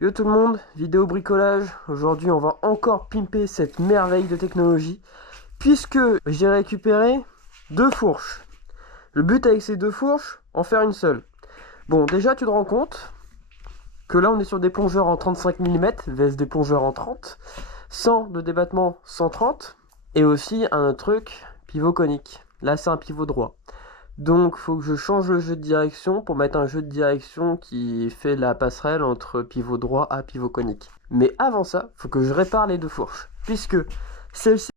Yo tout le monde, vidéo bricolage. Aujourd'hui on va encore pimper cette merveille de technologie puisque j'ai récupéré deux fourches. Le but avec ces deux fourches, en faire une seule. Bon, déjà tu te rends compte que là on est sur des plongeurs en 35 mm vs des plongeurs en 30, 100 de débattement 130 et aussi un autre truc, pivot conique. Là c'est un pivot droit. Donc faut que je change le jeu de direction pour mettre un jeu de direction qui fait la passerelle entre pivot droit à pivot conique. Mais avant ça, faut que je répare les deux fourches. Puisque celle-ci,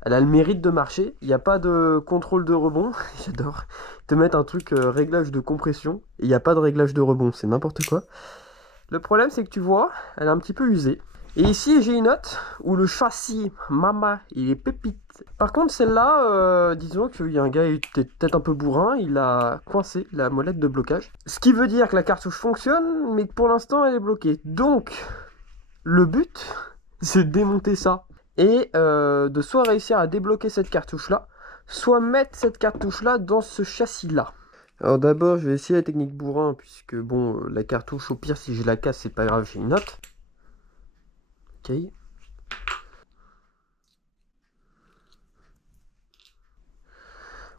elle a le mérite de marcher. Il n'y a pas de contrôle de rebond. J'adore. Ils te mettent un truc réglage de compression. Il n'y a pas de réglage de rebond. C'est n'importe quoi. Le problème c'est que tu vois, elle est un petit peu usée. Et ici j'ai une note où le châssis Mama il est pépite. Par contre celle-là, disons qu'il y a un gars qui était peut-être un peu bourrin, il a coincé la molette de blocage. Ce qui veut dire que la cartouche fonctionne, mais que pour l'instant elle est bloquée. Donc le but c'est de démonter ça. Et de soit réussir à débloquer cette cartouche-là, soit mettre cette cartouche-là dans ce châssis-là. Alors d'abord je vais essayer la technique bourrin, puisque bon, la cartouche au pire si je la casse c'est pas grave, j'ai une note. Ok.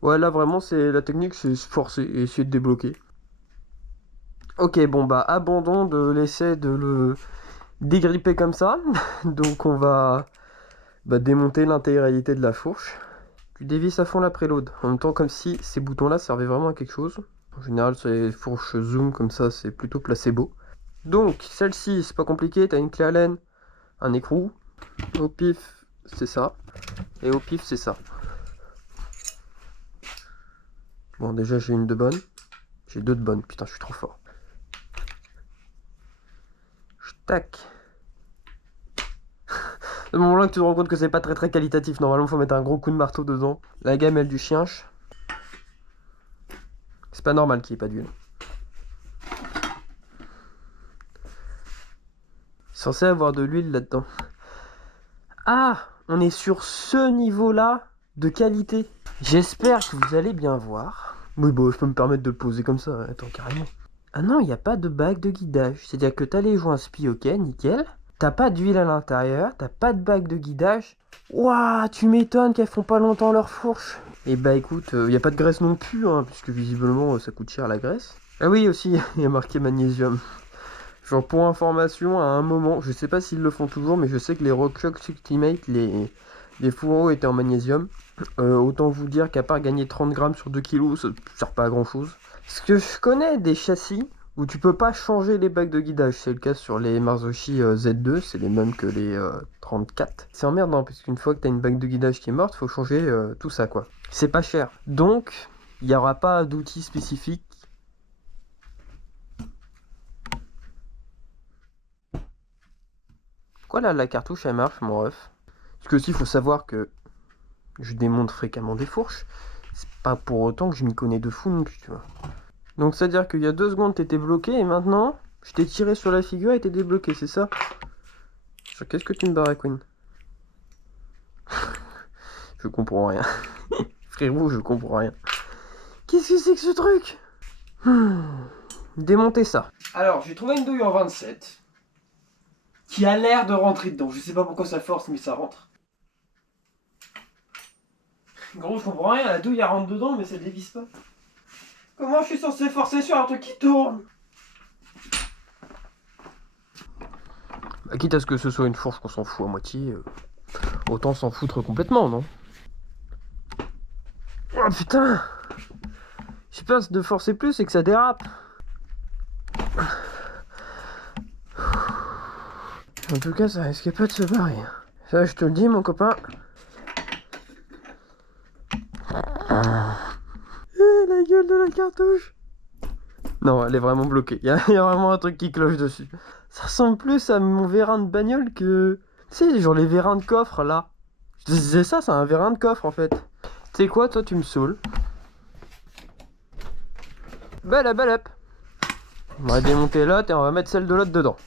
Ouais, là vraiment, c'est la technique, c'est se forcer et essayer de débloquer. Ok, bon bah, abandon de l'essai de le dégripper comme ça. Donc on va démonter l'intégralité de la fourche. Tu dévisses à fond la préload. En même temps, comme si ces boutons-là servaient vraiment à quelque chose. En général, sur les fourches zoom comme ça, c'est plutôt placebo. Donc, celle-ci, c'est pas compliqué, t'as une clé Allen, un écrou. Au pif, c'est ça. Et au pif, c'est ça. Bon, déjà, j'ai une de bonne. J'ai deux de bonnes. Putain, je suis trop fort. Tac. C'est le moment-là que tu te rends compte que c'est pas très qualitatif. Normalement, faut mettre un gros coup de marteau dedans. La gamelle du chienche. C'est pas normal qu'il n'y ait pas d'huile. Censé avoir de l'huile là-dedans. Ah, on est sur ce niveau-là de qualité. J'espère que vous allez bien voir. Oui, bon, je peux me permettre de le poser comme ça. Attends, carrément. Ah non, il n'y a pas de bague de guidage. C'est-à-dire que t'as les joints spi, ok, nickel. T'as pas d'huile à l'intérieur, t'as pas de bague de guidage. Ouah, tu m'étonnes qu'elles font pas longtemps leur fourche. Et bah écoute, il n'y a pas de graisse non plus, hein, puisque visiblement ça coûte cher la graisse. Ah oui aussi, il y a marqué magnésium. Genre pour information, à un moment, je sais pas s'ils le font toujours, mais je sais que les RockShox Ultimate, les fourreaux étaient en magnésium. Autant vous dire qu'à part gagner 30 grammes sur 2 kilos, ça sert pas à grand chose. Parce que je connais des châssis où tu peux pas changer les bagues de guidage. C'est le cas sur les Marzocchi Z2, c'est les mêmes que les 34. C'est emmerdant, parce qu'une fois que tu as une bague de guidage qui est morte, faut changer tout ça, quoi. C'est pas cher. Donc, il n'y aura pas d'outils spécifiques. Pourquoi là, la cartouche, elle marche, mon ref? Parce que aussi, il faut savoir que je démonte fréquemment des fourches. C'est pas pour autant que je m'y connais de fou non plus, tu vois. Donc, c'est-à-dire qu'il y a 2 secondes, t'étais bloqué, et maintenant, je t'ai tiré sur la figure et t'es débloqué, c'est ça? Qu'est-ce que tu me barres, Queen? Je comprends rien. Frérot, je comprends rien. Qu'est-ce que c'est que ce truc? Démonter ça. Alors, j'ai trouvé une douille en 27 qui a l'air de rentrer dedans. Je sais pas pourquoi ça force, mais ça rentre. Gros, je comprends rien. La douille, elle rentre dedans, mais ça dévisse pas. Comment je suis censé forcer sur un truc qui tourne? Bah, quitte à ce que ce soit une fourche qu'on s'en fout à moitié, autant s'en foutre complètement, non? Oh putain! J'ai peur de forcer plus et que ça dérape. En tout cas, ça risque pas de se barrer. Ça, je te le dis, mon copain. La gueule de la cartouche. Non, elle est vraiment bloquée. Il y a vraiment un truc qui cloche dessus. Ça ressemble plus à mon vérin de bagnole que... Tu sais, genre les vérins de coffre, là. Je te disais ça, c'est un vérin de coffre, en fait. Tu sais quoi, toi, tu me saoules. Belle up. On va démonter l'autre et on va mettre celle de l'autre dedans.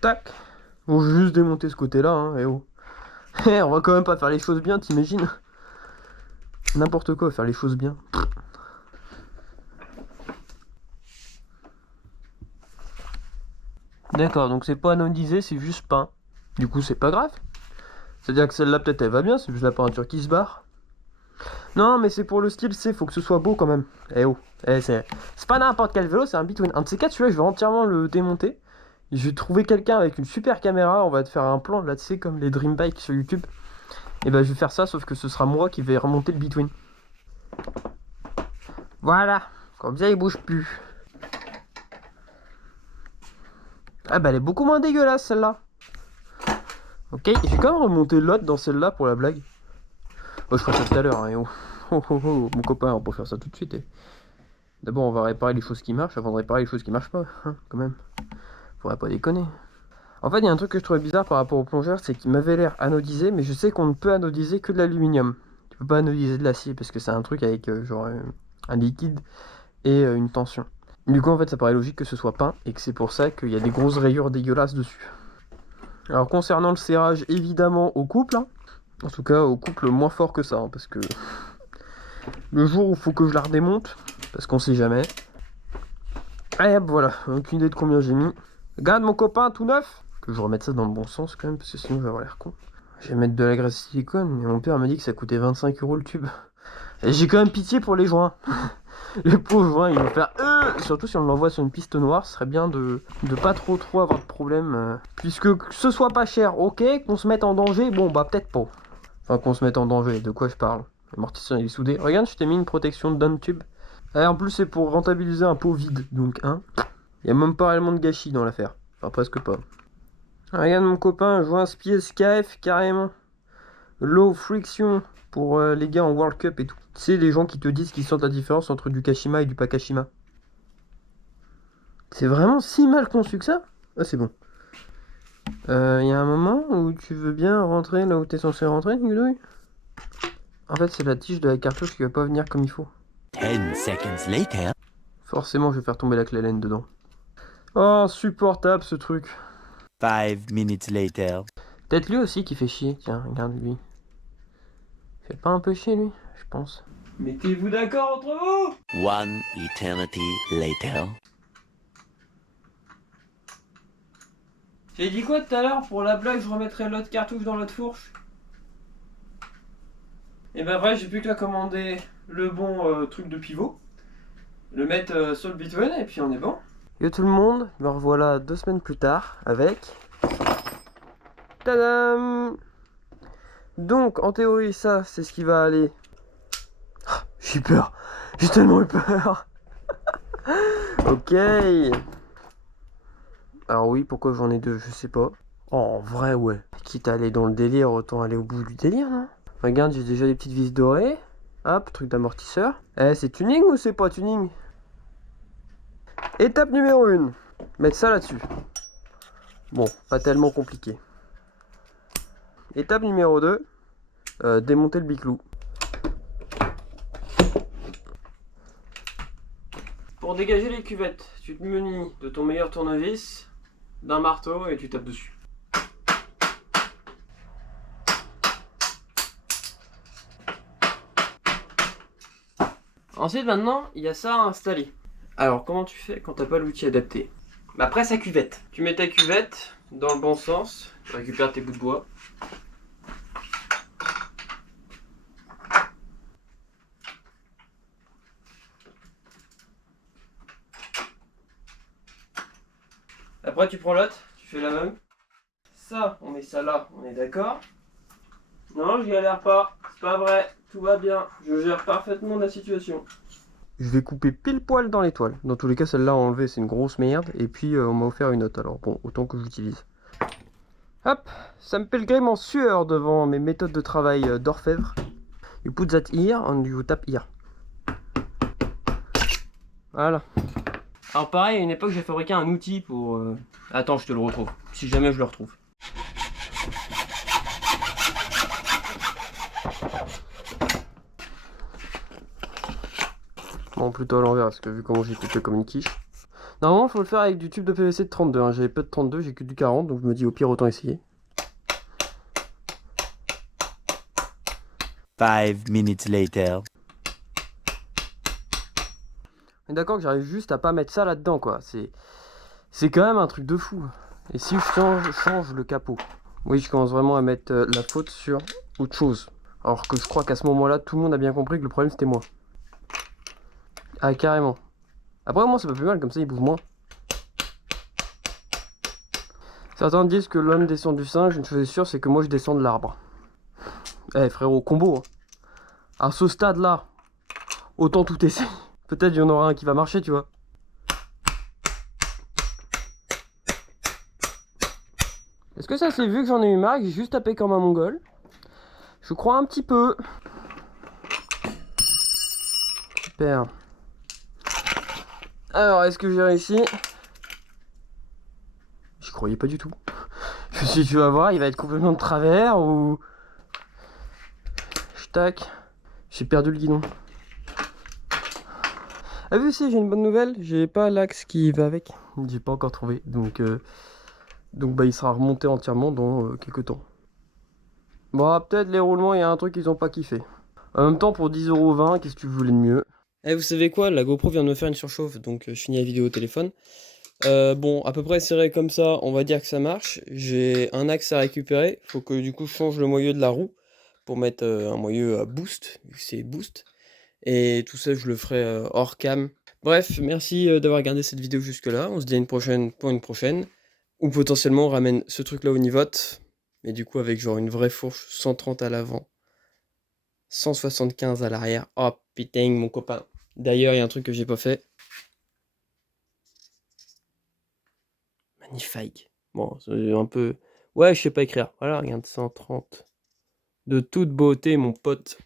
Tac. Bon, je vais juste démonter ce côté-là, hein, et oh. On va quand même pas faire les choses bien, t'imagines? N'importe quoi, faire les choses bien. D'accord, donc c'est pas anodisé, c'est juste peint. Du coup, c'est pas grave. C'est-à-dire que celle-là, peut-être, elle va bien, c'est juste la peinture qui se barre. Non, mais c'est pour le style, c'est faut que ce soit beau quand même. Eh oh, c'est pas n'importe quel vélo, c'est un Between. Un de ces quatre, celui-là, je vais entièrement le démonter. Je vais trouver quelqu'un avec une super caméra, on va te faire un plan, là, tu sais, comme les Dream Bike sur YouTube. Et ben, je vais faire ça, sauf que ce sera moi qui vais remonter le Between. Voilà, comme ça, il bouge plus. Ah bah, elle est beaucoup moins dégueulasse, celle-là. Ok, j'ai quand même remonté l'autre dans celle-là pour la blague. Oh, je ferai ça tout à l'heure, hein, oh. Oh, oh, oh, mon copain, on peut faire ça tout de suite. D'abord, on va réparer les choses qui marchent avant de réparer les choses qui marchent pas, hein, quand même. Faudrait pas déconner. En fait, il y a un truc que je trouvais bizarre par rapport au plongeur, c'est qu'il m'avait l'air anodisé, mais je sais qu'on ne peut anodiser que de l'aluminium. Tu peux pas anodiser de l'acier parce que c'est un truc avec un liquide et une tension. Du coup, en fait, ça paraît logique que ce soit peint et que c'est pour ça qu'il y a des grosses rayures dégueulasses dessus. Alors, concernant le serrage, évidemment, au couple, hein. En tout cas, au couple moins fort que ça, hein, parce que le jour où il faut que je la redémonte, parce qu'on sait jamais. Et hop, voilà, aucune idée de combien j'ai mis. Regarde mon copain tout neuf. Que je remette ça dans le bon sens quand même, parce que sinon je vais avoir l'air con. Je vais mettre de la graisse silicone, mais mon père m'a dit que ça coûtait 25 € le tube. Et j'ai quand même pitié pour les joints. Les pauvres joints, ils vont faire surtout si on l'envoie sur une piste noire, ce serait bien de pas trop avoir de problème. Puisque que ce soit pas cher, ok, qu'on se mette en danger, bon bah peut-être pas. Enfin qu'on se mette en danger, de quoi je parle. L'amortisseur il est soudé. Regarde, je t'ai mis une protection de down tube. Et en plus c'est pour rentabiliser un pot vide, donc hein. Il y a même pas réellement de gâchis dans l'affaire. Enfin presque pas. Regarde mon copain, joint SPI SKF carrément. Low friction pour les gars en World Cup et tout. Tu sais, les gens qui te disent qu'ils sentent la différence entre du Kashima et du pas Kashima. C'est vraiment si mal conçu que ça? Ah, c'est bon. Il y a un moment où tu veux bien rentrer là où t'es censé rentrer, Gudouille? En fait, c'est la tige de la cartouche qui va pas venir comme il faut. 10 seconds later. Forcément, je vais faire tomber la clé laine dedans. Oh, insupportable ce truc. 5 minutes later. Peut-être lui aussi qui fait chier. Tiens, regarde lui. Il fait pas un peu chier lui, je pense. Mettez-vous d'accord entre vous! 1 eternity later. J'ai dit quoi tout à l'heure? Pour la blague, je remettrai l'autre cartouche dans l'autre fourche. Et ben après, j'ai plus qu'à commander le bon truc de pivot. Le mettre sur le Between et puis on est bon. Yo tout le monde, me revoilà 2 semaines plus tard avec... Tadam! Donc, en théorie, ça, c'est ce qui va aller... Oh, j'ai peur. J'ai tellement eu peur. Ok. Alors oui, pourquoi j'en ai 2, je sais pas. Oh, en vrai, ouais. Quitte à aller dans le délire, autant aller au bout du délire, non? Regarde, j'ai déjà des petites vis dorées. Hop, truc d'amortisseur. Eh, c'est tuning ou c'est pas tuning? Étape numéro 1. Mettre ça là-dessus. Bon, pas tellement compliqué. Étape numéro 2. Démonter le biclou. Pour dégager les cuvettes, tu te munis de ton meilleur tournevis, d'un marteau et tu tapes dessus. Ensuite, maintenant, il y a ça à installer. Alors, comment tu fais quand t'as pas l'outil adapté? Bah, presse à cuvette. Tu mets ta cuvette dans le bon sens, tu récupères tes bouts de bois. Après, tu prends l'autre, tu fais la même. Ça, on met ça là, on est d'accord? Non, je galère pas, c'est pas vrai, tout va bien, je gère parfaitement la situation. Je vais couper pile poil dans l'étoile. Dans tous les cas, celle-là à enlever, c'est une grosse merde. Et puis, on m'a offert une autre, alors bon, autant que j'utilise. Hop, ça me pèlegrime en sueur devant mes méthodes de travail d'orfèvre. You put that here and you tap here. Voilà. Alors pareil, à une époque, j'ai fabriqué un outil pour... Attends, je te le retrouve, si jamais je le retrouve. Bon, plutôt à l'envers, parce que vu comment j'ai coupé comme une quiche. Normalement, il faut le faire avec du tube de PVC de 32. Hein. J'avais pas de 32, j'ai que du 40, donc je me dis au pire, autant essayer. 5 minutes later. On est d'accord que j'arrive juste à pas mettre ça là-dedans, quoi. C'est quand même un truc de fou. Et si je change le capot, oui, je commence vraiment à mettre la faute sur autre chose. Alors que je crois qu'à ce moment-là, tout le monde a bien compris que le problème, c'était moi. Ah, carrément. Après, moi, c'est pas plus mal, comme ça, il bouge moins. Certains disent que l'homme descend du singe, une chose est sûre, c'est que moi, je descends de l'arbre. Eh, frérot, combo, hein. À ce stade-là, autant tout essayer. Peut-être il y en aura un qui va marcher, tu vois. Est-ce que ça s'est vu que j'en ai eu marre, que j'ai juste tapé comme un mongol? Je crois un petit peu. Super. Alors, est-ce que j'ai réussi? J'y croyais pas du tout. Je me suis dit, tu vas voir, il va être complètement de travers ou... Tac. J'ai perdu le guidon. Ah oui, aussi, j'ai une bonne nouvelle. J'ai pas l'axe qui va avec. J'ai pas encore trouvé. Donc bah, il sera remonté entièrement dans quelques temps. Bon, peut-être les roulements, il y a un truc qu'ils ont pas kiffé. En même temps, pour 10,20 €, qu'est-ce que tu voulais de mieux? Eh, vous savez quoi? La GoPro vient de me faire une surchauffe, donc je finis la vidéo au téléphone. Bon, à peu près serré comme ça, on va dire que ça marche. J'ai un axe à récupérer. Faut que du coup je change le moyeu de la roue pour mettre un moyeu à boost, vu que c'est boost. Et tout ça, je le ferai hors cam. Bref, merci d'avoir regardé cette vidéo jusque-là. On se dit à une prochaine pour une prochaine. Ou potentiellement on ramène ce truc-là au Nivote. Mais du coup avec genre une vraie fourche, 130 à l'avant, 175 à l'arrière. Oh putain, mon copain. D'ailleurs, il y a un truc que j'ai pas fait. Magnifique. Bon, c'est un peu... Ouais, je sais pas écrire. Voilà, regarde, 130. De toute beauté, mon pote.